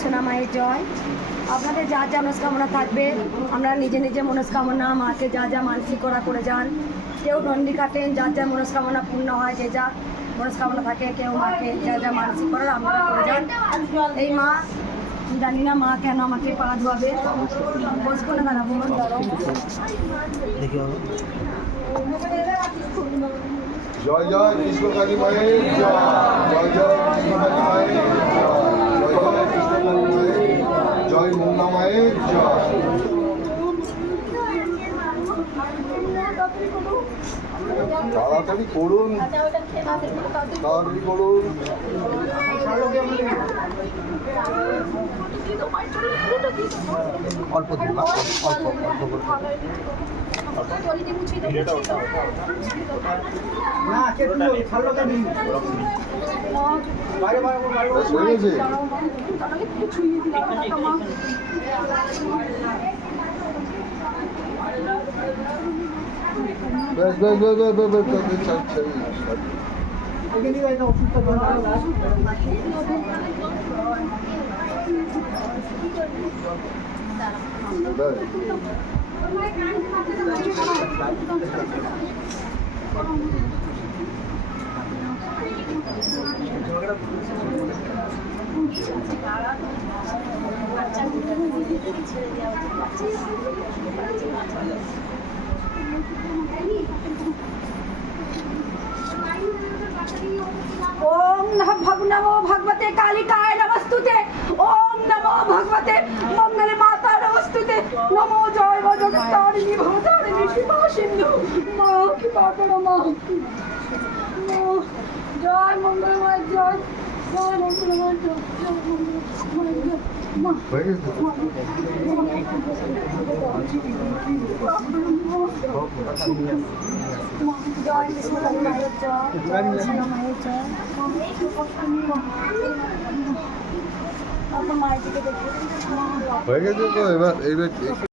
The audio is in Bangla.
সোনা মায়ের জয় আপনাদের যা যা মনস্কামনা থাকবে আমরা নিজে নিজে মনস্কামনা মাকে যা যা মানসিক করা করে যান। কেউ দণ্ডি কাটেন যার যা মনস্কামনা পূর্ণ হয় যে যা মনস্কামনা থাকে কেউ মাকে যা যা মানসিক করার আপনারা করে যান। এই মা জানি না মা কেন আমাকে পা ধোয়াবে। বসবো না দাঁড়াবো জয় জয় কৃষ্ণকালী মায়ের জয়। জয় জয় কৃষ্ণকালী মায়ের জয় জয় জয় কৃষ্ণকালী মায়ের জয় মঙ্গা মায়ের জয় তাড়াতাড়ি করুন। তাড়াতাড়ি করুন। অল্প দিন অল্প অল্প অল্প বাচ্চা ছেড়ে দেওয়া বাচ্চা নমঃ ভগ নমো ভগবতে কালিকায় নমস্তুতে ওম নমো ভগবতে মঙ্গলে মাতা নমস্তুতে নমো জয় ভজগতারিণী ভবতারিণী শিবা সিন্ধু মা কৃপা করো মা মা, জয় মঙ্গলময় জয় জয় মঙ্গলময় জয় জয় মঙ্গলময় জয় মা হয়ে হয়ে গেছে তো এবার এবার